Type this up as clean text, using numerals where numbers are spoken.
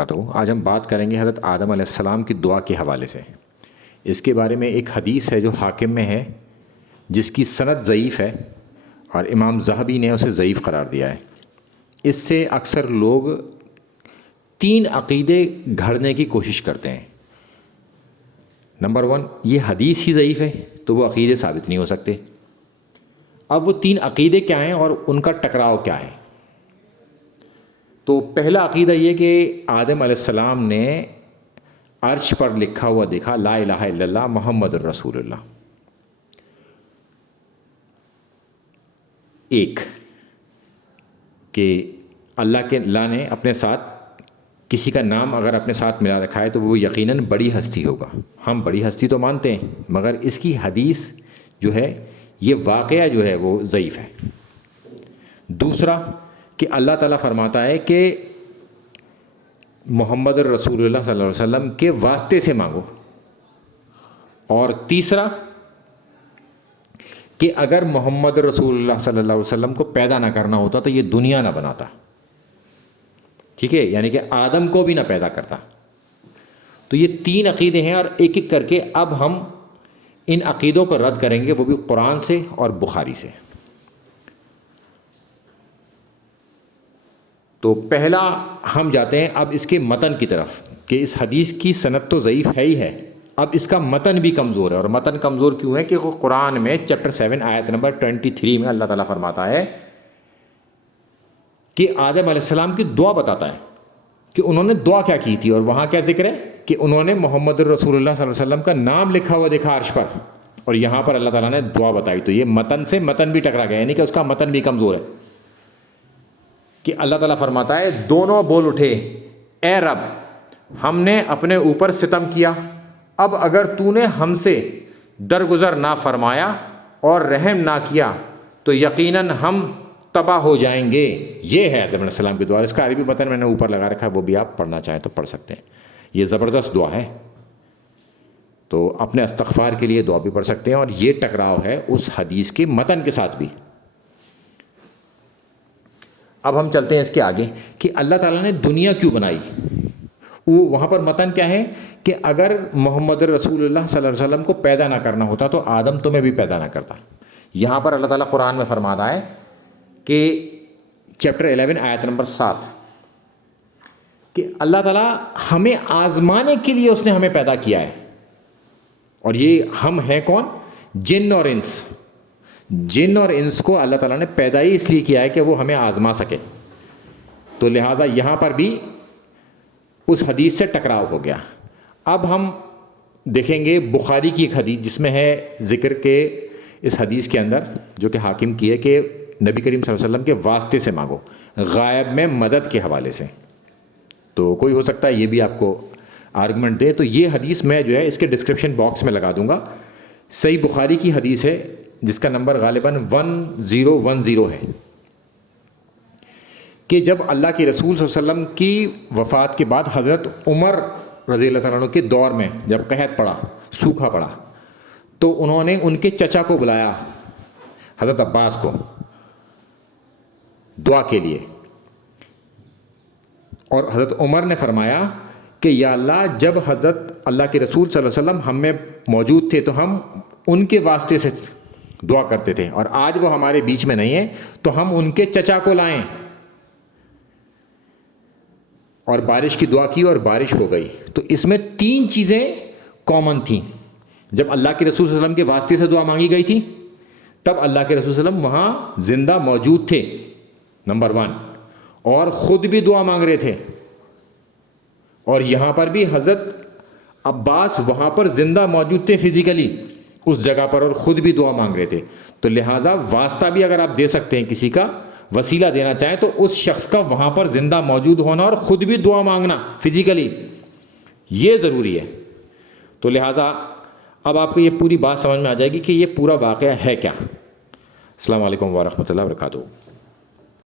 آج ہم بات کریں گے حضرت آدم علیہ السلام کی دعا کے حوالے سے۔ اس کے بارے میں ایک حدیث ہے جو حاکم میں ہے، جس کی سند ضعیف ہے اور امام ذہبی نے اسے ضعیف قرار دیا ہے۔ اس سے اکثر لوگ 3 عقیدے گھڑنے کی کوشش کرتے ہیں۔ نمبر 1، یہ حدیث ہی ضعیف ہے تو وہ عقیدے ثابت نہیں ہو سکتے۔ اب وہ 3 عقیدے کیا ہیں اور ان کا ٹکراؤ کیا ہے؟ تو پہلا عقیدہ یہ کہ آدم علیہ السلام نے عرش پر لکھا ہوا دیکھا لا الہ الا اللہ محمد الرسول اللہ۔ ایک کہ اللہ نے اپنے ساتھ کسی کا نام اگر اپنے ساتھ ملا رکھا ہے تو وہ یقیناً بڑی ہستی ہوگا۔ ہم بڑی ہستی تو مانتے ہیں، مگر اس کی حدیث جو ہے، یہ واقعہ جو ہے وہ ضعیف ہے۔ دوسرا کہ اللہ تعالیٰ فرماتا ہے کہ محمد الرسول اللہ صلی اللہ علیہ وسلم کے واسطے سے مانگو۔ اور تیسرا کہ اگر محمد رسول اللہ صلی اللہ علیہ وسلم کو پیدا نہ کرنا ہوتا تو یہ دنیا نہ بناتا۔ ٹھیک ہے، یعنی کہ آدم کو بھی نہ پیدا کرتا۔ تو یہ 3 عقیدے ہیں اور ایک ایک کر کے اب ہم ان عقیدوں کو رد کریں گے، وہ بھی قرآن سے اور بخاری سے۔ تو پہلا ہم جاتے ہیں اب اس کے متن کی طرف کہ اس حدیث کی سند تو ضعیف ہے ہی ہے، اب اس کا متن بھی کمزور ہے۔ اور متن کمزور کیوں ہے؟ کہ وہ قرآن میں چیپٹر 7 آیت نمبر 23 میں اللہ تعالیٰ فرماتا ہے کہ آدم علیہ السلام کی دعا بتاتا ہے کہ انہوں نے دعا کیا کی تھی، اور وہاں کیا ذکر ہے کہ انہوں نے محمد الرسول اللہ صلی اللہ علیہ وسلم کا نام لکھا ہوا دیکھا عرش پر، اور یہاں پر اللہ تعالیٰ نے دعا بتائی۔ تو یہ متن سے متن بھی ٹکرا گیا، یعنی کہ اس کا متن بھی کمزور ہے۔ کہ اللہ تعالیٰ فرماتا ہے دونوں بول اٹھے اے رب، ہم نے اپنے اوپر ستم کیا، اب اگر تو نے ہم سے درگزر نہ فرمایا اور رحم نہ کیا تو یقیناً ہم تباہ ہو جائیں گے۔ یہ ہے آدم علیہ السلام کی دعا۔ اس کا عربی متن میں نے اوپر لگا رکھا ہے، وہ بھی آپ پڑھنا چاہیں تو پڑھ سکتے ہیں۔ یہ زبردست دعا ہے، تو اپنے استغفار کے لیے دعا بھی پڑھ سکتے ہیں، اور یہ ٹکراؤ ہے اس حدیث کے متن کے ساتھ بھی۔ اب ہم چلتے ہیں اس کے آگے کہ اللہ تعالیٰ نے دنیا کیوں بنائی۔ وہاں پر متن کیا ہے کہ اگر محمد رسول اللہ صلی اللہ علیہ وسلم کو پیدا نہ کرنا ہوتا تو آدم تمہیں بھی پیدا نہ کرتا۔ یہاں پر اللہ تعالیٰ قرآن میں فرماتا ہے کہ چیپٹر 11 آیت نمبر 7 کہ اللہ تعالیٰ ہمیں آزمانے کے لیے اس نے ہمیں پیدا کیا ہے۔ اور یہ ہم ہیں کون؟ جن اور انس۔ جن اور انس کو اللہ تعالیٰ نے پیدا ہی اس لیے کیا ہے کہ وہ ہمیں آزما سکے۔ تو لہٰذا یہاں پر بھی اس حدیث سے ٹکراؤ ہو گیا۔ اب ہم دیکھیں گے بخاری کی ایک حدیث جس میں ہے ذکر کہ اس حدیث کے اندر جو کہ حاکم کی ہے کہ نبی کریم صلی اللہ علیہ وسلم کے واسطے سے مانگو، غائب میں مدد کے حوالے سے۔ تو کوئی ہو سکتا ہے یہ بھی آپ کو آرگومنٹ دے، تو یہ حدیث میں جو ہے اس کے ڈسکرپشن باکس میں لگا دوں گا۔ صحیح بخاری کی حدیث ہے جس کا نمبر غالباً 1010 ہے کہ جب اللہ کے رسول صلی اللہ علیہ وسلم کی وفات کے بعد حضرت عمر رضی اللہ تعالیٰ عنہ کے دور میں جب قحط پڑا، سوکھا پڑا، تو انہوں نے ان کے چچا کو بلایا، حضرت عباس کو، دعا کے لیے۔ اور حضرت عمر نے فرمایا کہ یا اللہ، جب حضرت اللہ کے رسول صلی اللہ علیہ وسلم ہم میں موجود تھے تو ہم ان کے واسطے سے دعا کرتے تھے، اور آج وہ ہمارے بیچ میں نہیں ہیں تو ہم ان کے چچا کو لائیں۔ اور بارش کی دعا کی اور بارش ہو گئی۔ تو اس میں 3 چیزیں کامن تھیں۔ جب اللہ کے رسول صلی اللہ علیہ وسلم کے واسطے سے دعا مانگی گئی تھی تب اللہ کے رسول صلی اللہ علیہ وسلم وہاں زندہ موجود تھے، نمبر 1، اور خود بھی دعا مانگ رہے تھے۔ اور یہاں پر بھی حضرت عباس وہاں پر زندہ موجود تھے فزیکلی اس جگہ پر، اور خود بھی دعا مانگ رہے تھے۔ تو لہٰذا واسطہ بھی اگر آپ دے سکتے ہیں، کسی کا وسیلہ دینا چاہیں، تو اس شخص کا وہاں پر زندہ موجود ہونا اور خود بھی دعا مانگنا فزیکلی، یہ ضروری ہے۔ تو لہٰذا اب آپ کو یہ پوری بات سمجھ میں آ جائے گی کہ یہ پورا واقعہ ہے کیا۔ السلام علیکم ورحمۃ اللہ وبرکاتہ۔